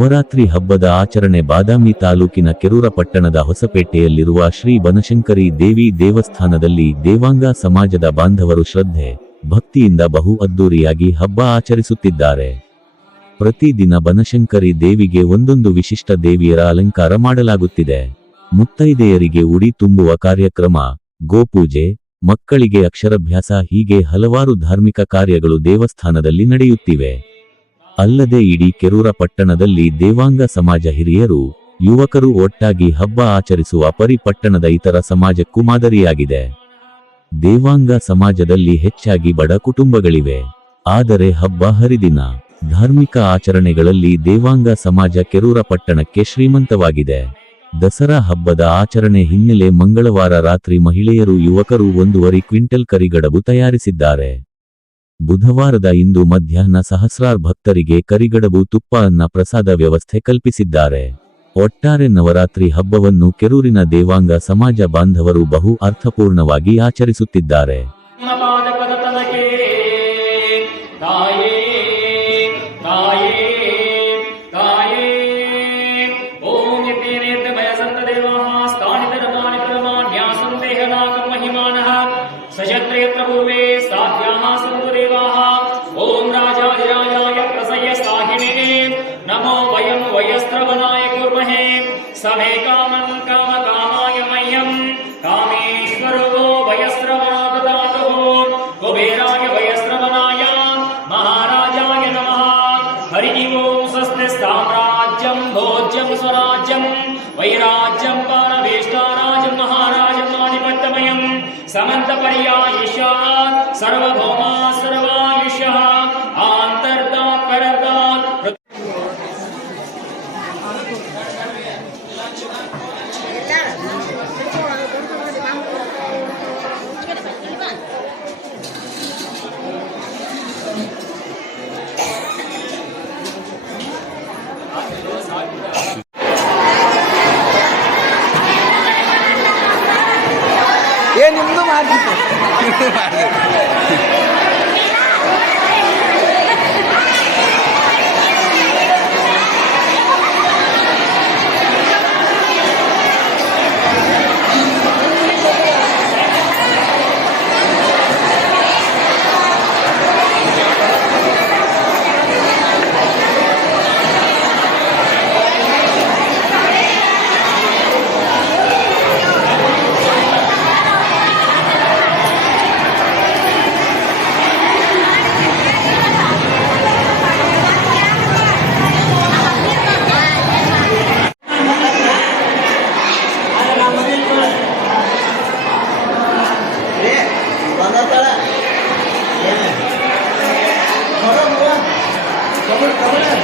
ನವರಾತ್ರಿ ಹಬ್ಬದ ಆಚರಣೆ ಬಾದಾಮಿ ತಾಲೂಕಿನ ಕೆರೂರ ಪಟ್ಟಣದ ಹೊಸಪೇಟೆಯಲ್ಲಿರುವ ಶ್ರೀ ಬನಶಂಕರಿ ದೇವಿ ದೇವಸ್ಥಾನದಲ್ಲಿ ದೇವಾಂಗ ಸಮಾಜದ ಬಾಂಧವರು ಶ್ರದ್ಧೆ, ಭಕ್ತಿಯಿಂದ ಬಹು ಅದ್ದೂರಿಯಾಗಿ ಹಬ್ಬ ಆಚರಿಸುತ್ತಿದ್ದಾರೆ. ಪ್ರತಿದಿನ ಬನಶಂಕರಿ ದೇವಿಗೆ ಒಂದೊಂದು ವಿಶಿಷ್ಟ ದೇವಿಯರ ಅಲಂಕಾರ ಮಾಡಲಾಗುತ್ತಿದೆ. ಮುತ್ತೈದೆಯರಿಗೆ ಉಡಿ ತುಂಬುವ ಕಾರ್ಯಕ್ರಮ, ಗೋಪೂಜೆ, ಮಕ್ಕಳಿಗೆ ಅಕ್ಷರಭ್ಯಾಸ ಹೀಗೆ ಹಲವಾರು ಧಾರ್ಮಿಕ ಕಾರ್ಯಗಳು ದೇವಸ್ಥಾನದಲ್ಲಿ ನಡೆಯುತ್ತಿವೆ. ಅಲ್ಲದೆ ಇಡೀ ಕೆರೂರ ಪಟ್ಟಣದಲ್ಲಿ ದೇವಾಂಗ ಸಮಾಜ ಹಿರಿಯರು, ಯುವಕರು ಒಟ್ಟಾಗಿ ಹಬ್ಬ ಆಚರಿಸುವ ಪರಿ ಪಟ್ಟಣದ ಇತರ ಸಮಾಜಕ್ಕೂ ಮಾದರಿಯಾಗಿದೆ. ದೇವಾಂಗ ಸಮಾಜದಲ್ಲಿ ಹೆಚ್ಚಾಗಿ ಬಡ ಕುಟುಂಬಗಳಿವೆ. ಆದರೆ ಹಬ್ಬ ಹರಿದಿನ, ಧಾರ್ಮಿಕ ಆಚರಣೆಗಳಲ್ಲಿ ದೇವಾಂಗ ಸಮಾಜ ಕೆರೂರ ಪಟ್ಟಣಕ್ಕೆ ಶ್ರೀಮಂತವಾಗಿದೆ. ದಸರಾ ಹಬ್ಬದ ಆಚರಣೆ ಹಿನ್ನೆಲೆ ಮಂಗಳವಾರ ರಾತ್ರಿ ಮಹಿಳೆಯರು, ಯುವಕರು ಒಂದೂವರೆ ಕ್ವಿಂಟಲ್ ಕರಿಗಡಬು ತಯಾರಿಸಿದ್ದಾರೆ. ಬುಧವಾರದ ಇಂದು ಮಧ್ಯಾಹ್ನ ಸಹಸ್ರಾರ್ ಭಕ್ತರಿಗೆ ಕರಿಗಡಬು ತುಪ್ಪ ಅನ್ನ ಪ್ರಸಾದ ವ್ಯವಸ್ಥೆ ಕಲ್ಪಿಸಿದ್ದಾರೆ. ಒಟ್ಟಾರೆ ನವರಾತ್ರಿ ಹಬ್ಬವನ್ನು ಕೆರೂರಿನ ದೇವಾಂಗ ಸಮಾಜ ಬಾಂಧವರು ಬಹು ಅರ್ಥಪೂರ್ಣವಾಗಿ ಆಚರಿಸುತ್ತಿದ್ದಾರೆ. ಸಶತ್ರೇತ್ರ ಪೂರ್ವೇ ತಾಯೇ समे काम काम कामाय मह्यं कामेश्वरो भयस्रवणो कुबेराय भयस्रवणाय महाराजाय नमः। हरि ओं स्वस्ति साम्राज्यं, भोज्यं स्वराज्यं। सर्वभौमा, सर्व ಏ ನಿಮ್ದು ಮಾಡ್ಬಿಟ್ಟು cover, cover that.